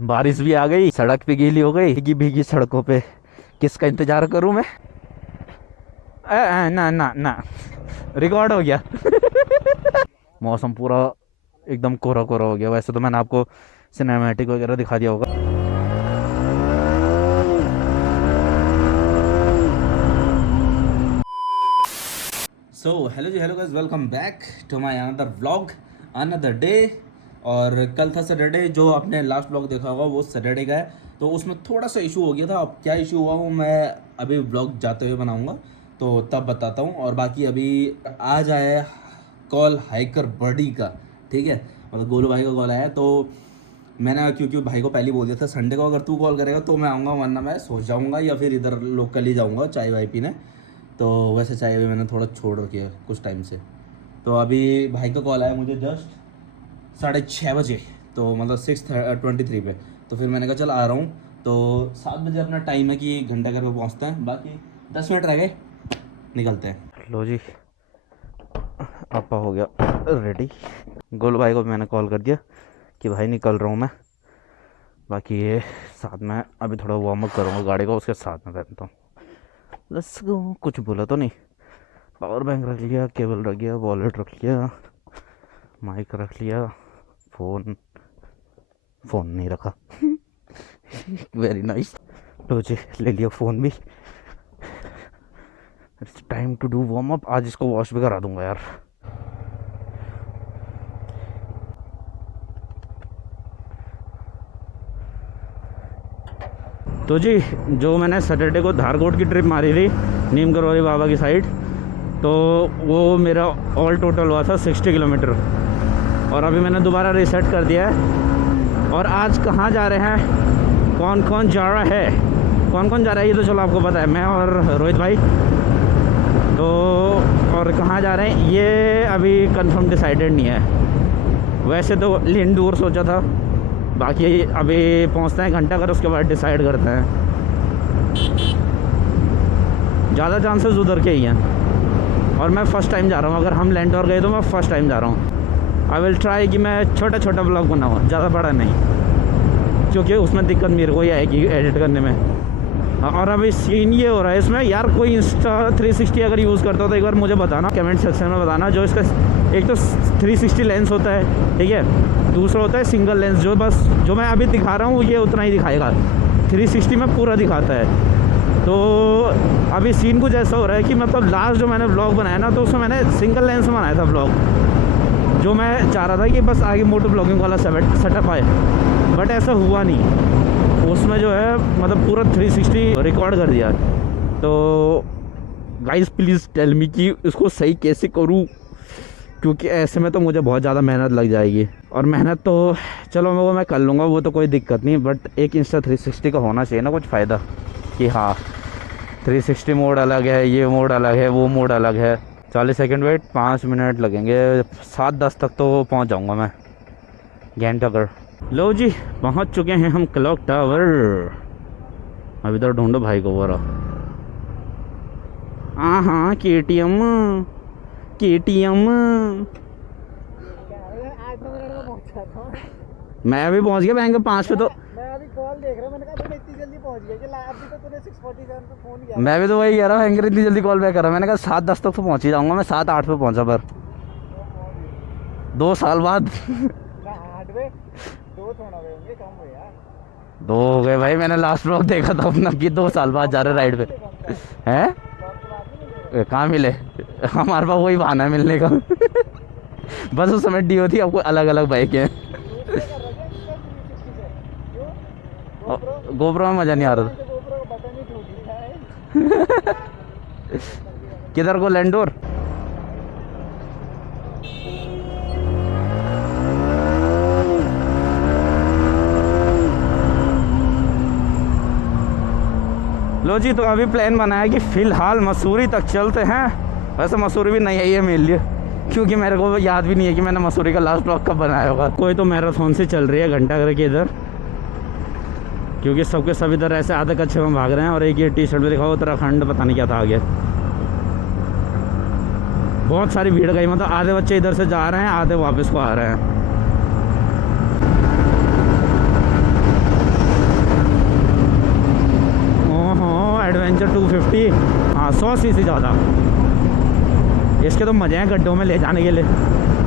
बारिश भी आ गई, सड़क पे गीली हो गई। भीगी भीगी सड़कों पे किसका इंतजार करूं मैं? ना ना ना, रिकॉर्ड हो गया। मौसम पूरा एकदम कोहरा कोहरा हो गया। वैसे तो मैंने आपको सिनेमैटिक वगैरह दिखा दिया होगा। सो हेलो जी, hello guys, welcome back to my another vlog, another day. और कल था सैटरडे, जो आपने लास्ट व्लॉग देखा होगा वो सैटरडे का है। तो उसमें थोड़ा सा इशू हो गया था। अब क्या इशू हुआ वो मैं अभी व्लॉग जाते हुए बनाऊंगा, तो तब बताता हूँ। और बाकी अभी आज आया कॉल हाइकर बर्डी का, ठीक है, मतलब गोलू भाई का कॉल आया। तो मैंने क्योंकि भाई को पहले बोल दिया था संडे को अगर तू कॉल करेगा तो मैं आऊँगा, वरना मैं सो जाऊँगा या फिर इधर लोकल ही जाऊँगा चाय वाय पीने। तो वैसे चाय अभी मैंने थोड़ा छोड़ रखी है कुछ टाइम से। तो अभी भाई का कॉल आया मुझे जस्ट 6:30 बजे, तो मतलब 6:23 पे। तो फिर मैंने कहा चल आ रहा हूँ। तो 7 बजे अपना टाइम है कि घंटा घर पे पहुँचते हैं। बाकी 10 मिनट रह गए, निकलते हैं। लो जी, आपा हो गया रेडी। गोलू भाई को मैंने कॉल कर दिया कि भाई निकल रहा हूँ मैं। बाकी ये साथ में अभी थोड़ा वार्म अप करूँगा गाड़ी को, उसके साथ में पहनता हूँ। बस कुछ बोला तो नहीं। पावर बैंक रख लिया, केबल रख लिया, वॉलेट रख लिया, माइक रख लिया, फ़ोन नहीं रखा। Very nice. तो जी ले लिया फ़ोन भी। It's time to do warm up. आज इसको वॉश भी करा दूंगा यार। तो जी, जो मैंने सैटरडे को धारकोट की ट्रिप मारी थी नीम करौली बाबा की साइड, तो वो मेरा ऑल टोटल हुआ था 60 किलोमीटर। और अभी मैंने दोबारा रीसेट कर दिया है। और आज कहाँ जा रहे हैं, कौन कौन जा रहा है, ये तो चलो आपको पता है, मैं और रोहित भाई। तो और कहाँ जा रहे हैं ये अभी कंफर्म डिसाइडेड नहीं है। वैसे तो लिंडूर सोचा था, बाकी अभी पहुंचते हैं घंटा घर, उसके बाद डिसाइड करते हैं। ज़्यादा चांसेस उधर के ही हैं। और मैं फ़र्स्ट टाइम जा रहा हूँ, अगर हम लैंडोर गए तो मैं फ़र्स्ट टाइम जा रहा हूँ। आई विल ट्राई कि मैं छोटा छोटा ब्लॉग बनाऊँ, ज़्यादा बड़ा नहीं, क्योंकि उसमें दिक्कत मेरे को ही आएगी एडिट करने में। और अभी सीन ये हो रहा है इसमें यार, कोई इंस्टा 360 अगर यूज़ करता हो तो एक बार मुझे बताना, कमेंट सेक्शन में बताना। जो इसका एक तो 360 लेंस होता है, ठीक है, दूसरा होता है सिंगल लेंस, जो बस जो मैं अभी दिखा रहा हूँ ये उतना ही दिखाएगा, 360 में पूरा दिखाता है। तो अभी सीन कुछ ऐसा हो रहा है कि मतलब लास्ट जो मैंने ब्लॉग बनाया ना, तो उसमें मैंने सिंगल लेंस में बनाया था ब्लॉग, जो मैं चाह रहा था कि बस आगे मोटो ब्लॉगिंग वाला सेटअप आए, बट ऐसा हुआ नहीं। उसमें जो है मतलब पूरा 360 रिकॉर्ड कर दिया। तो गाइस प्लीज़ टेल मी कि इसको सही कैसे करूँ, क्योंकि ऐसे में तो मुझे बहुत ज़्यादा मेहनत लग जाएगी। और मेहनत तो चलो वो मैं कर लूँगा, वो तो कोई दिक्कत नहीं, बट एक इंस्टा 360 का होना चाहिए ना कुछ फ़ायदा, कि हाँ 360 मोड अलग है, ये मोड अलग है, वो मोड अलग है। 40 सेकंड वेट, 5 मिनट लगेंगे, 7:10 तक तो पहुँच जाऊँगा मैं घंटाघर। लो जी, पहुंच चुके हैं हम क्लॉक टावर। अब इधर ढूंढो भाई को बोरा। हाँ KTM मैं अभी पहुंच गया बैंक 5 पे। तो मैं अभी कॉल देख रहा हूं, मैंने कहा तुम इतनी जल्दी पहुंच गया कि अभी तो तूने 6:47 पे फोन किया। मैं भी तो वही कह रहा हूँ, हैंगर इतनी जल्दी कॉल बैक कर रहा हूँ। मैंने कहा 7:10 तक तो पहुंच ही जाऊंगा मैं, 7:08 पे पहुंचा, पर 2 साल बाद। 8 पे 2 थोड़ा हुए होंगे, कम हुए यार, 2 हो गए भाई। मैंने लास्ट ब्लॉग देखा था अपना कि 2 साल बाद जा रहे राइड पे हैं। कहाँ मिले, हमारे पास वही बहाना है मिलने का। बस उस समय डीओ थी, आपको अलग अलग बाइक है। गोप्रो में मज़ा नहीं आ रहा था। किधर को, लैंडोर? लो जी, तो अभी प्लान बना है कि फ़िलहाल मसूरी तक चलते हैं। वैसे मसूरी भी नहीं आई है मेरे लिए, क्योंकि मेरे को याद भी नहीं है कि मैंने मसूरी का लास्ट ब्लॉग कब बनाया होगा। कोई तो मैराथन से चल रही है घंटाघर के इधर, क्योंकि सबके सब इधर ऐसे आधे कच्चे में भाग रहे हैं। और एक ये टी शर्ट में लिखा हुआ उत्तराखंड, पता नहीं क्या था आगे। बहुत सारी भीड़ गई, मतलब आधे बच्चे इधर से जा रहे हैं, आधे वापस को आ रहे हैं। एडवेंचर 250, हाँ 100 सीसी ज़्यादा। इसके तो मज़े हैं गड्ढों में ले जाने के लिए,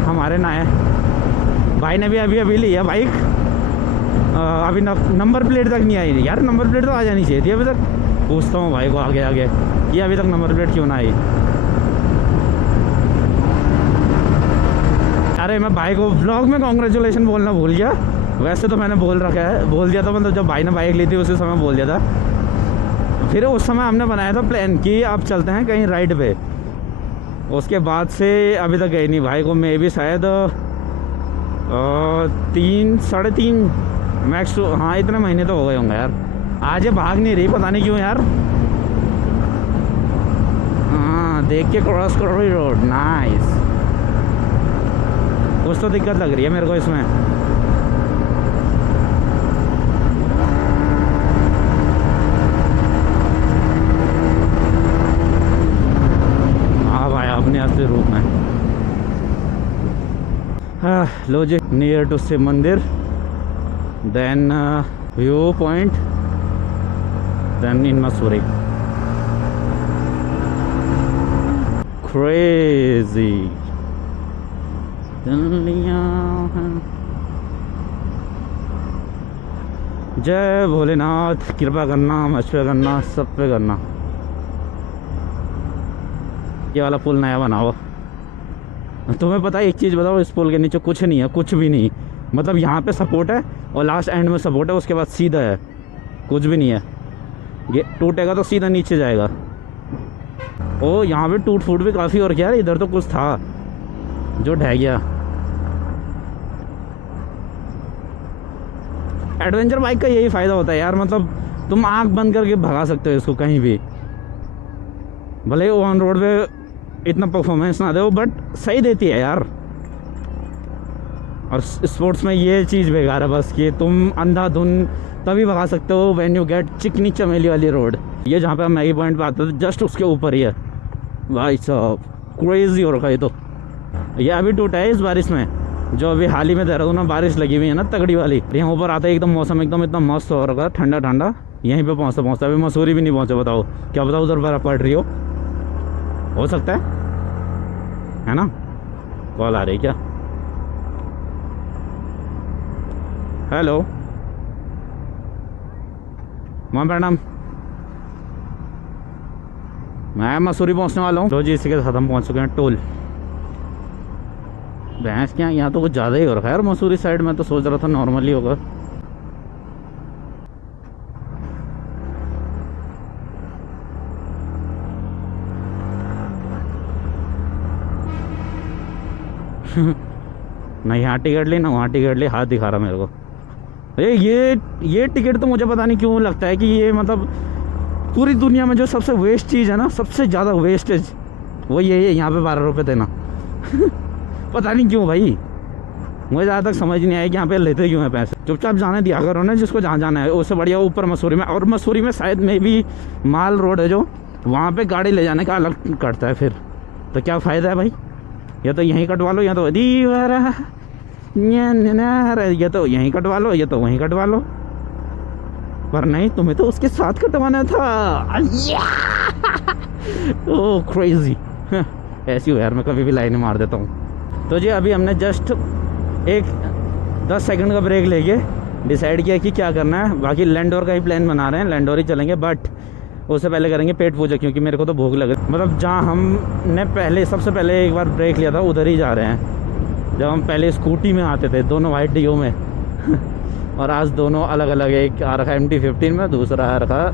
हमारे ना है। भाई ने भी अभी लिया बाइक, अभी नंबर प्लेट तक नहीं आई यार। नंबर प्लेट तो आ जानी चाहिए थी अभी तक। पूछता हूँ भाई को आगे कि अभी तक नंबर प्लेट क्यों ना आई। अरे मैं भाई को व्लॉग में कॉन्ग्रेचुलेशन बोलना भूल गया। वैसे तो मैंने बोल दिया था, मतलब जब भाई ने बाइक ली थी उसी समय बोल दिया था। फिर उस समय हमने बनाया था प्लान कि आप चलते हैं कहीं राइड पे। उसके बाद से अभी तक गए नहीं। भाई को मैं भी शायद 3 साढ़े 3 मैक्स, हाँ इतने महीने तो हो गए होंगे यार। आज ये भाग नहीं रही, पता नहीं क्यों यार। हाँ देख के क्रॉस करो रही रोड, नाइस। कुछ तो दिक्कत लग रही है मेरे को इसमें। हाँ भाई अपने असली रूप में। हाँ लो जी, नियर टू शिव मंदिर, then view point, then in Mussoorie. Crazy जय भोलेनाथ, कृपा करना, मुझ पे करना, सब पे करना। ये वाला पुल नया बनाओ। तुम्हें पता है एक चीज़ बताओ, इस पुल के नीचे कुछ नहीं है, कुछ भी नहीं। मतलब यहाँ पे सपोर्ट है और लास्ट एंड में सपोर्ट है, उसके बाद सीधा है, कुछ भी नहीं है। ये टूटेगा तो सीधा नीचे जाएगा। ओ यहाँ पे टूट फूट भी काफ़ी और क्या है, इधर तो कुछ था जो ढह गया। एडवेंचर बाइक का यही फ़ायदा होता है यार, मतलब तुम आंख बंद करके भगा सकते हो इसको कहीं भी। भले वो ऑन रोड पे इतना परफॉर्मेंस ना दे, बट सही देती है यार। और स्पोर्ट्स में ये चीज़ बेकार है बस कि तुम अंधाधुन तभी भगा सकते हो व्हेन यू गेट चिकनी चमेली वाली रोड। ये जहाँ पे हम मैगी पॉइंट पे आते थे जस्ट उसके ऊपर ही है। भाई साहब क्रेजी हो रखा है। तो ये अभी टूटा है इस बारिश में, जो अभी हाल ही में देहरादून में बारिश लगी हुई है ना तगड़ी वाली। यहाँ ऊपर आता है एकदम मौसम एकदम इतना मस्त हो रखा है, ठंडा ठंडा। यहीं पे पहुँचता अभी मसूरी भी नहीं पहुँचे। बताओ क्या बताओ, उधर बर्फ़ पड़ रही हो सकता है ना। कॉल आ रही क्या? हेलो मां प्रणाम, मैं मसूरी पहुंचने वाला हूँ। लो जी इसी के साथ हम पहुंच चुके हैं टोल। भैंस क्या यहाँ तो कुछ ज़्यादा ही हो रखा है यार मसूरी साइड में। तो सोच रहा था नॉर्मली होगा। ना यहाँ टिकट ली ना वहाँ टिकट ली, हाथ दिखा रहा मेरे को। अरे ये टिकट तो मुझे पता नहीं क्यों लगता है कि ये मतलब पूरी दुनिया में जो सबसे वेस्ट चीज़ है ना, सबसे ज़्यादा वेस्टेज वो यही है। यहाँ पे 12 रुपये देना पता नहीं क्यों भाई, मुझे ज़्यादा तक समझ नहीं आया कि यहाँ पे लेते क्यों हैं पैसे। चुपचाप जाने दिया करो ना जिसको जहाँ जाना है। उससे बढ़िया ऊपर मसूरी में, और मसूरी में शायद में भी माल रोड है जो, वहाँ पे गाड़ी ले जाने का अलग कटता है फिर। तो क्या फ़ायदा है भाई, या तो यहीं कटवा लो, या तो दीवारा ये तो यहीं कटवा लो, ये तो वहीं कटवा लो। पर नहीं, तुम्हें तो उसके साथ कटवाना था। ओह क्रेजी ऐसी हो यार, मैं कभी भी लाइन मार देता हूँ। तो जी अभी हमने जस्ट एक 10 सेकंड का ब्रेक लेके डिसाइड किया कि क्या करना है। बाकी लैंडोर का ही प्लान बना रहे हैं, लैंडोर ही चलेंगे। बट उससे पहले करेंगे पेट पूजा, क्योंकि मेरे को तो भूख लग रही। मतलब जहाँ हमने पहले सबसे पहले एक बार ब्रेक लिया था उधर ही जा रहे हैं। जब हम पहले स्कूटी में आते थे दोनों वाइट डियो में और आज दोनों अलग अलग, एक आ रखा MT-15 में, दूसरा आ रखा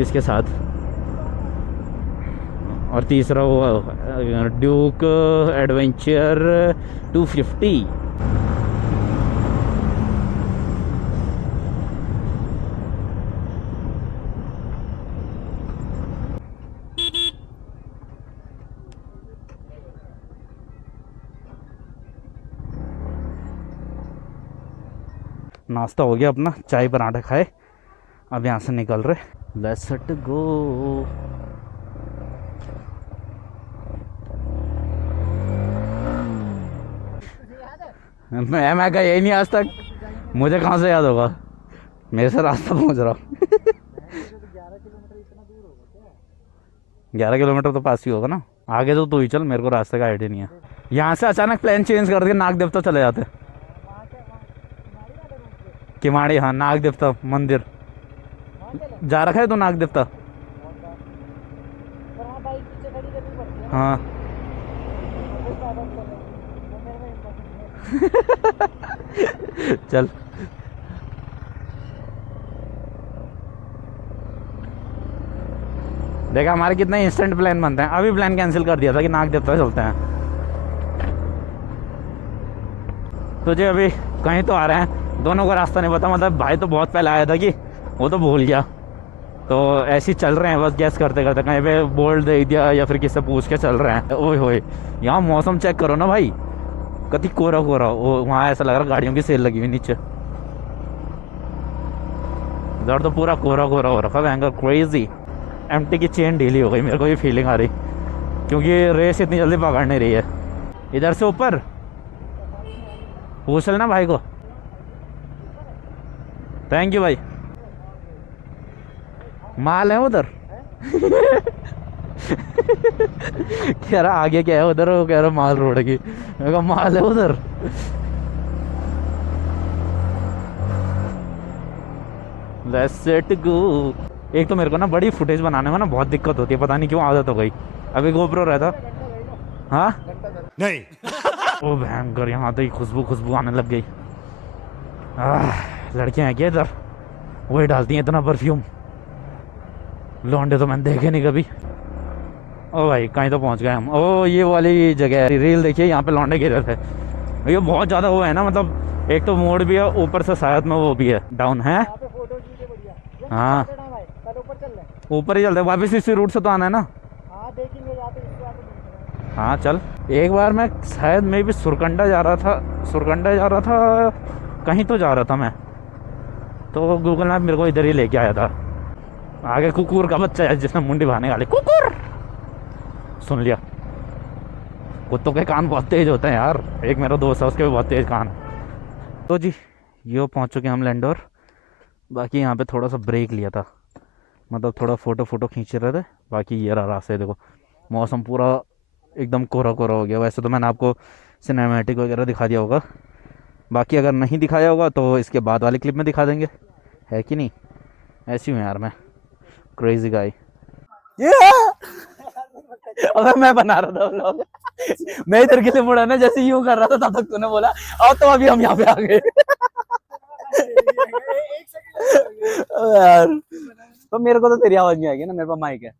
इसके साथ, और तीसरा वो ड्यूक एडवेंचर 250। नाश्ता हो गया अपना, चाय पराठा खाए, अब यहाँ से निकल रहे। Let's go. मैं कहा यही नहीं आज तक, मुझे कहाँ से याद होगा, मेरे से रास्ता पहुँच रहा हूँ। 11 किलोमीटर इतना दूर हो 11 किलोमीटर तो पास ही होगा ना। आगे तो तू ही चल, मेरे को रास्ते का आइडिया नहीं है। यहाँ से अचानक प्लान चेंज कर दिया, नाग देवता चले जाते। वहाँ के वहाँ किनारे वाले रूट पे किमाड़ी, हाँ नाग देवता मंदिर वहाँ चले। जा रखा है तो नाग देवता। बहुत बार पर वहाँ बाइक पीछे खड़ी करनी पड़ती है ना। हाँ वो ज़्यादा चल रहा है वो मेरे में हिम्मत नहीं है। चल। देखा हमारे कितने इंस्टेंट प्लान बनते हैं। अभी प्लान कैंसिल कर दिया था कि नाग देवता चलते हैं। तुझे अभी कहीं तो आ रहे हैं, दोनों को रास्ता नहीं पता। मतलब भाई तो बहुत पहले आया था कि वो तो भूल गया, तो ऐसे ही चल रहे हैं बस गैस करते करते, कहीं पे बोल्ड दे दिया या फिर किससे पूछ के चल रहे हैं। ओए होए, यहाँ मौसम चेक करो ना भाई, कति कोरा कोरा। वो वहाँ ऐसा लग रहा गाड़ियों की सेल लगी हुई नीचे। इधर तो पूरा कोरा कोरा हो रखा है, क्रेजी। एमटी की चेन ढीली हो गई, मेरे को ये फीलिंग आ रही, क्योंकि रेस इतनी जल्दी पकड़ नहीं रही है। इधर से ऊपर पूछ लेना भाई को। थैंक यू भाई। माल है उधर। कह रहा आगे क्या है उधर, वो कह रहा माल रोड की। मैं कहा माल है उधर। Let's set go. एक तो मेरे को ना बड़ी फुटेज बनाने में ना बहुत दिक्कत होती है, पता नहीं क्यों आदत हो गई। अभी गोप्रो रहता। हाँ नहीं। ओ भयंकर, यहाँ तो ही खुशबू खुशबू आने लग गई। लड़कियाँ हैं क्या इधर, वही डालती हैं इतना परफ्यूम। लौंडे तो मैंने देखे नहीं कभी। ओ भाई कहीं तो पहुँच गए हम। ओ ये वाली जगह है, रील देखिए, यहाँ पे लौंडे गिरे थे। ये बहुत ज़्यादा वो है ना, मतलब एक तो मोड़ भी है, ऊपर से शायद में वो भी है, डाउन है। यहाँ पे फोटो खींचे बढ़िया। हाँ कल ऊपर चल रहे हैं। ऊपर ही चलते, वापस इसी रूट से तो आना है ना। हाँ देखेंगे यहाँ पे इसके आगे। हाँ चल। एक बार मैं शायद मैं भी सुरकंडा जा रहा था, कहीं तो जा रहा था मैं, तो गूगल मैप मेरे को इधर ही लेके आया था। आगे कुकुर का बच्चा है जिसने मुंडी बहाने वाले, कुकुर सुन लिया। कुत्तों के कान बहुत तेज होते हैं यार, एक मेरा दोस्त है उसके भी बहुत तेज कान। तो जी ये पहुंच चुके हम लैंडोर। बाकी यहाँ पे थोड़ा सा ब्रेक लिया था, मतलब थोड़ा फ़ोटो खींच रहे थे। बाकी ये रहा रास्ते, देखो मौसम पूरा एकदम कोरा कोरा हो गया। वैसे तो मैंने आपको सिनेमैटिक वगैरह दिखा दिया होगा, बाकी अगर नहीं दिखाया होगा तो इसके बाद वाली क्लिप में दिखा देंगे, है कि नहीं। ऐसी हूँ यार मैं, क्रेजी गाय। अगर मैं बना रहा था व्लॉग, मैं इधर के लिए मुड़ा ना, जैसे यूं कर रहा था तब तक तूने बोला और तो अभी हम यहाँ पे आ गए। एक सेकंड यार तो मेरे को तो तेरी आवाज नहीं आएगी ना, मेरे पास माइक है।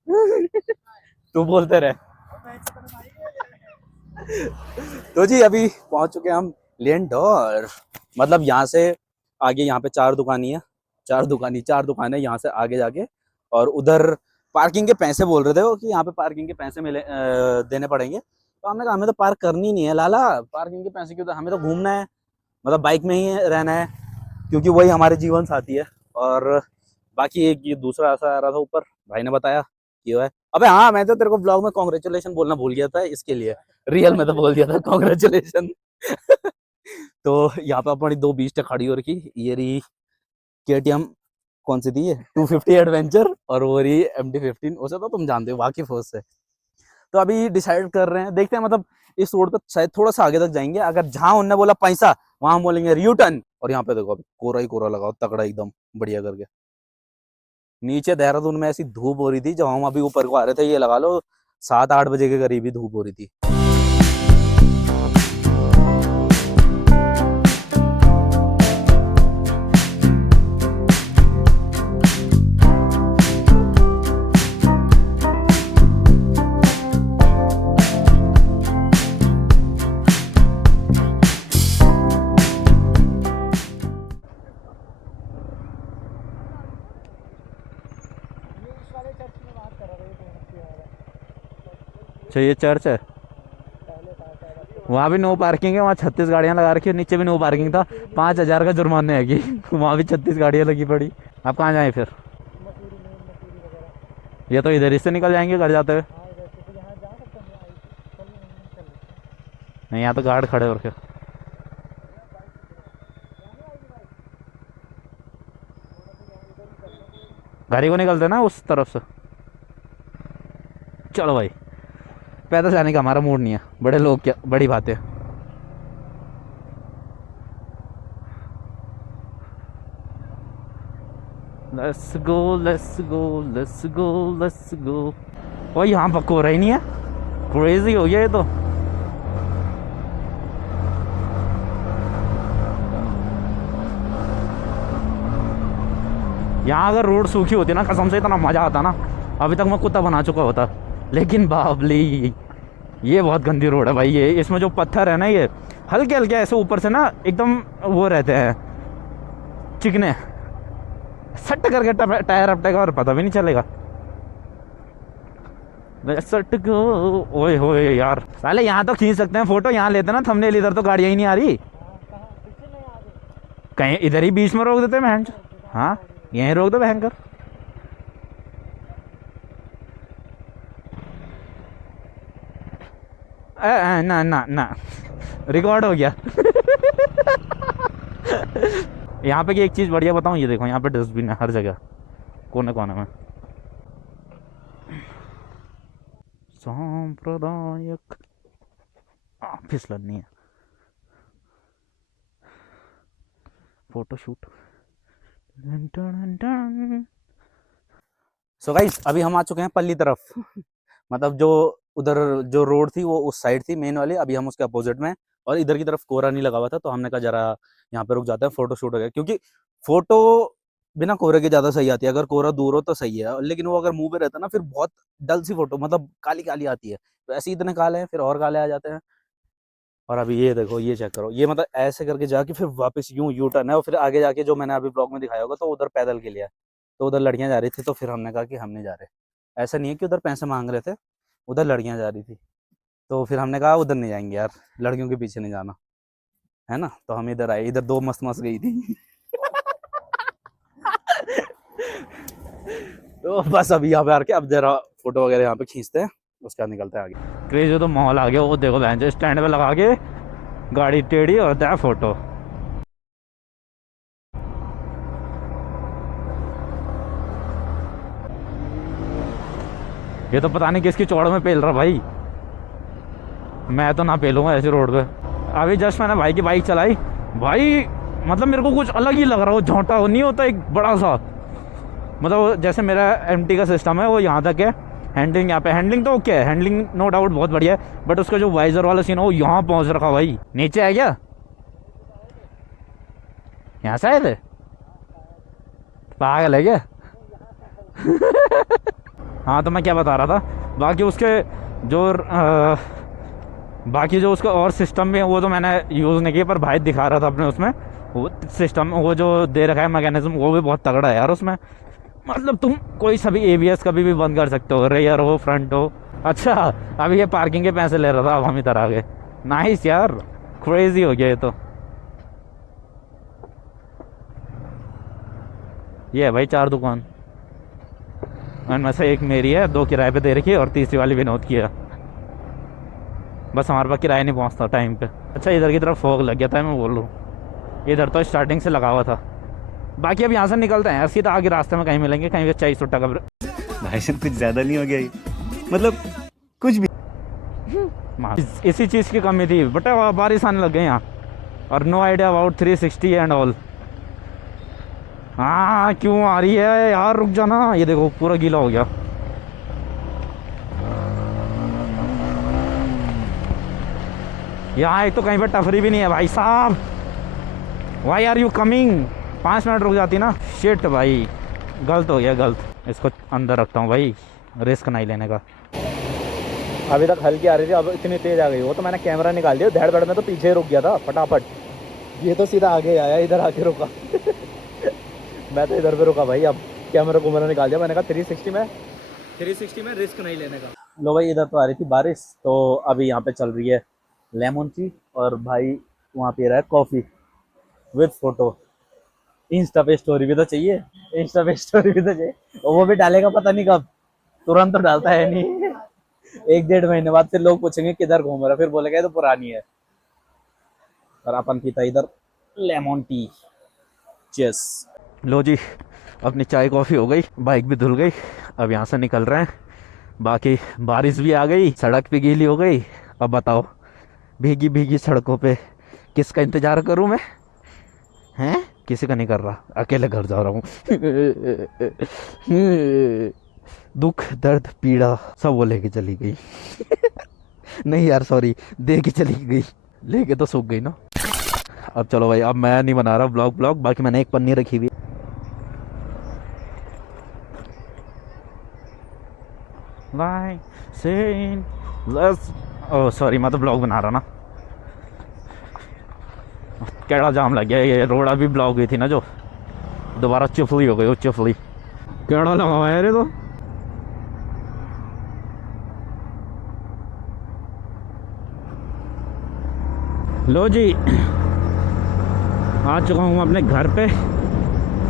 तू बोलते रहे। तो जी अभी पहुंच चुके हैं हम लेंडोर। मतलब यहाँ से आगे, यहाँ पे चार दुकानें यहाँ से आगे जाके, और उधर पार्किंग के पैसे बोल रहे थे वो, कि यहाँ पे पार्किंग के पैसे देने पड़ेंगे। तो हमने कहा हमें तो पार्क करनी नहीं है लाला, पार्किंग के पैसे क्यों, तो हमें तो घूमना है, मतलब बाइक में ही रहना है, क्योंकि वही हमारे जीवन साथी है। और बाकी एक ये दूसरा ऐसा आ रहा था ऊपर, भाई ने बताया कि वो है। अबे हाँ, मैं तो तेरे को ब्लॉग में कॉन्ग्रेचुलेशन बोलना भूल गया था, इसके लिए रियल में तो बोल दिया था कॉन्ग्रेचुलेशन। तो यहाँ पे अपनी दो बीच खड़ी हो रखी, ये रही KTM, कौन सी थी ये, 250 एडवेंचर, और वो रही MT-15। उसे तो तुम जानते हो, वाकिफ हो उससे। तो अभी डिसाइड कर रहे हैं, देखते हैं, मतलब इस रोड पे शायद थोड़ा सा आगे तक जाएंगे। अगर जहां उनने बोला पैसा, वहां हम बोलेंगे यू टर्न। और यहाँ पे देखो अभी कोरा ही कोरा लगाओ, तगड़ा एकदम बढ़िया करके। नीचे देहरादून में ऐसी धूप हो रही थी, जब हम अभी ऊपर को आ रहे थे, ये लगा लो 7-8 बजे के करीब ही धूप हो रही थी। उस वाले चर्च में बात कर रहा था। अच्छा ये चर्च है, पहले था शायद। वहाँ भी नो पार्किंग है, वहाँ 36 गाड़ियाँ लगा रखी है, नीचे भी नो पार्किंग था। 5,000 का जुर्माने है कि वहाँ भी 36 गाड़ियाँ लगी पड़ी। आप कहाँ जाएँ फिर? मसूरी वगैरह। ये तो इधर ही से निकल जाएंगे घर जाते हुए। हाँ इधर से फिर यहाँ जा सकते हैं। चल लेते हैं। नहीं यहाँ तो गार्ड खड़े और के। गाड़ी को निकलते ना उस तरफ से। चलो भाई, पैदल जाने का हमारा मूड नहीं है, बड़े लोग क्या बड़ी बात है। Let's go let's go let's go let's go. ओ यहाँ पक्का हो रहा ही नहीं है, क्रेजी हो गया ये तो। यहाँ अगर रोड सूखी होती ना, कसम से इतना मज़ा आता ना, अभी तक मैं कुत्ता बना चुका होता। लेकिन बाबली, ये बहुत गंदी रोड है भाई। ये इसमें जो पत्थर है ना, ये हल्के हल्के ऐसे ऊपर से ना एकदम वो रहते हैं चिकने, सट करके टायर अपटेगा और पता भी नहीं चलेगा। सट गो। ओए होए यार, साले यहाँ तो खींच सकते हैं फोटो, यहाँ लेते ना थंबनेल, इधर तो गाड़ियाँ ही नहीं आ रही। पीछे नहीं आगे। कहीं इधर ही बीच में रोक देते बहन। हाँ यहीं रोक दो भयंकर। ना ना ना, रिकॉर्ड हो गया। यहाँ पे की एक चीज़ बढ़िया बताऊँ, ये देखो यहाँ पे डस्टबिन है हर जगह, कोने कोने में। सांप्रदायिक फिसलन नहीं है। फोटोशूट। सो गाइस, अभी हम आ चुके हैं पल्ली तरफ। मतलब जो उधर जो रोड थी वो उस साइड थी मेन वाली, अभी हम उसके अपोजिट में। और इधर की तरफ कोहरा नहीं लगा हुआ था, तो हमने कहा जरा यहाँ पे रुक जाते हैं, फोटो शूट हो गया। क्योंकि फोटो बिना कोहरे के ज़्यादा सही आती है, अगर कोहरा दूर हो तो सही है, लेकिन वो अगर मुंह पे रहता है ना, फिर बहुत डल सी फोटो, मतलब काली काली आती है। तो ऐसे इतने काले हैं, फिर और काले आ जाते हैं। और अभी ये देखो, ये चेक करो, ये मतलब ऐसे करके जाके फिर वापस यूं यू टर्न है, और फिर आगे जाके जो मैंने अभी ब्लॉग में दिखाया होगा, तो उधर पैदल के लिए है। तो उधर लड़कियां जा रही थी, तो फिर हमने कहा कि हम नहीं जा रहे। ऐसा नहीं है कि उधर पैसे मांग रहे थे, उधर लड़कियां जा रही थी, तो फिर हमने कहा उधर नहीं जाएंगे यार, लड़कियों के पीछे नहीं जाना है ना। तो हम इधर आए, इधर दो मस्त मस्त गई थी। तो बस अभी यहाँ पे आके अब जरा फोटो वगैरह यहाँ पे खींचते हैं, उसके बाद निकलते हैं आगे। क्रेजी तो माहौल आ गया, वो देखो बहन जो स्टैंड पे लगा के गाड़ी टेढ़ी और है फोटो। ये तो पता नहीं किसकी चौड़ में पेल रहा भाई, मैं तो ना पेलूंगा ऐसी रोड पे। अभी जस्ट मैंने भाई की बाइक चलाई भाई, मतलब मेरे को कुछ अलग ही लग रहा, वो झोंटा नहीं होता एक बड़ा सा, मतलब जैसे मेरा एमटी का सिस्टम है वो यहाँ तक है। हैंडलिंग यहाँ पे, हैंडलिंग तो ओके है, हैंडलिंग नो डाउट बहुत बढ़िया है, बट उसका जो वाइजर वाला सीन है वो यहाँ पहुँच रखा भाई। नीचे है क्या, यहाँ से आए थे, पागल है क्या? हाँ तो मैं क्या बता रहा था, बाकी उसके जो बाकी जो उसका और सिस्टम में वो तो मैंने यूज़ नहीं किया, पर भाई दिखा रहा था अपने उसमें वो सिस्टम, वो जो दे रखा है मैकेनिज्म, वो भी बहुत तगड़ा है यार उसमें। मतलब तुम कोई सभी एबीएस कभी भी बंद कर सकते हो, रेयर हो फ्रंट हो। अच्छा अभी ये पार्किंग के पैसे ले रहा था, अब हम इधर आ गए। नाइस यार, क्रेजी हो गया ये तो। ये है भाई 4 दुकान, उनमें से एक मेरी है, 2 किराए पे दे रखी है, और तीसरी वाली विनोद की है। बस हमारे पास किराया नहीं पहुंचता टाइम पे। अच्छा इधर की तरफ फोग लग गया था, मैं बोल रहा हूँ, इधर तो स्टार्टिंग से लगा हुआ था। बाकी अब यहाँ से निकलते हैं यार, सीधा आगे रास्ते में कहीं मिलेंगे, कहीं पे 400 टका। भाई साहब कुछ ज़्यादा नहीं हो गया ये? मतलब कुछ भी इसी चीज़ की कमी थी, बट बारिश आने लग गई यहाँ, और no idea about 360 and all. हाँ क्यों आ रही है यार, रुक जाना। ये देखो पूरा गीला हो गया। यहाँ एक तो कहीं पर टफरी भी नहीं है भाई साहब। Why are you coming? 5 minute रुक जाती ना। शिट भाई, गलत हो गया, गलत। इसको अंदर रखता हूँ भाई, रिस्क नहीं लेने का। अभी तक हल्की आ रही थी, अब इतनी तेज आ गई। वो तो मैंने कैमरा निकाल दिया, धड़ धड़ में तो पीछे रुक गया था फटाफट। ये तो सीधा आगे आया, इधर आके रुका। मैं तो इधर पे रुका भाई। अब कैमरा को मैंने निकाल दिया, मैंने कहा 360 में रिस्क नहीं लेने का। लो भाई, इधर तो आ रही थी बारिश, तो अभी यहाँ पे चल रही है लेमन टी, और भाई वहाँ पे रहा है कॉफ़ी विद फोटो। इंस्टा पे स्टोरी भी तो चाहिए, इंस्टा पे स्टोरी भी तो चाहिए, और वो भी डालेगा पता नहीं कब, तुरंत तो डालता है नहीं। 1-1.5 महीने बाद फिर लोग पूछेंगे किधर घूम रहा, फिर बोलेगा ये तो पुरानी है। और अपन पीता इधर लेमन टी। चीयर्स। लो जी, अपनी चाय कॉफ़ी हो गई, बाइक भी धुल गई, अब यहाँ से निकल रहे हैं। बाकी बारिश भी आ गई, सड़क भी गीली हो गई। अब बताओ भीगी भीगी सड़कों पे किसका इंतजार करूं मैं? हैं? किसी का नहीं कर रहा, अकेले घर जा रहा हूँ। दुख दर्द पीड़ा सब वो लेके चली गई। नहीं यार सॉरी, दे के चली गई, लेके तो सूख गई ना। अब चलो भाई, अब मैं नहीं बना रहा ब्लॉग। बाकी मैंने एक पन्नी रखी हुई। ओह सॉरी, मैं तो ब्लॉग बना रहा ना। केड़ा जाम लग गया, ये रोड अभी ब्लॉक हुई थी ना जो, दोबारा चुफली हो गई वो चुफली। केड़ा लगा हुआ है रे तो। लो जी, आ चुका हूँ अपने घर पे।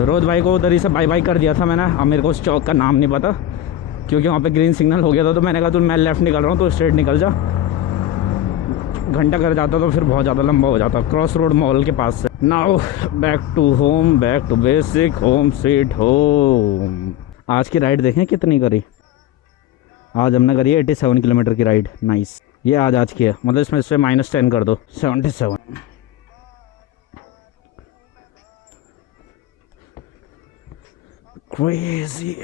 रोज भाई को उधर ही से बाय बाय कर दिया था मैंने। अब मेरे को उस चौक का नाम नहीं पता क्योंकि वहाँ पे ग्रीन सिग्नल हो गया था, तो मैंने कहा तू मैं लेफ़्ट निकल रहा हूँ तो स्ट्रेट निकल जा। घंटा कर जाता तो फिर बहुत ज़्यादा लंबा हो जाता। क्रॉस रोड मॉल के पास से। Now back to home, back to basic, home sweet home. आज की राइड देखें कितनी करी। आज हमने करी है 87 किलोमीटर की राइड। नाइस। ये आज की है, मतलब इसमें इससे -10 कर दो, 77। क्रेजी।